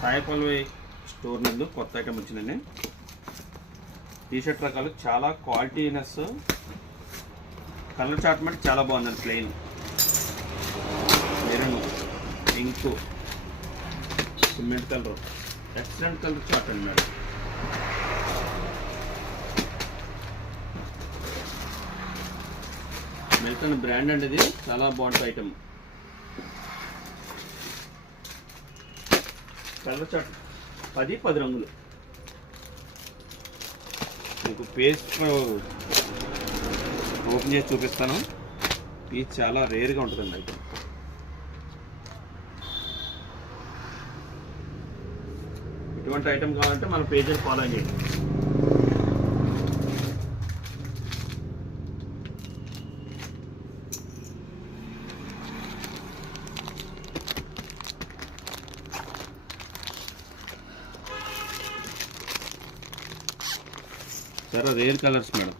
సాయి పల్లవి స్టోర్ నందు కొత్త ఐటమ్ వచ్చిందండి. టీషర్ట్ రకాలు చాలా క్వాలిటీనెస్, కలర్ చార్ట్ మట్టి చాలా బాగుందండి. Plain maroon, pink, cement colour, excellent colour chart అండి మేడం. మిల్టన్ బ్రాండ్ అండి, ఇది చాలా బాగుంటుంది ఐటమ్. కలర్ చార్ట్ 10 రంగులు. మీకు పేజ్ ఓపెన్ చేసి చూపిస్తాను. ఇది చాలా రేర్గా ఉంటుందండి ఐటమ్. ఇటువంటి ఐటమ్ కావాలంటే మన పేజీని ఫాలో చేయండి. చాలా రేర్ కలర్స్ మేడం.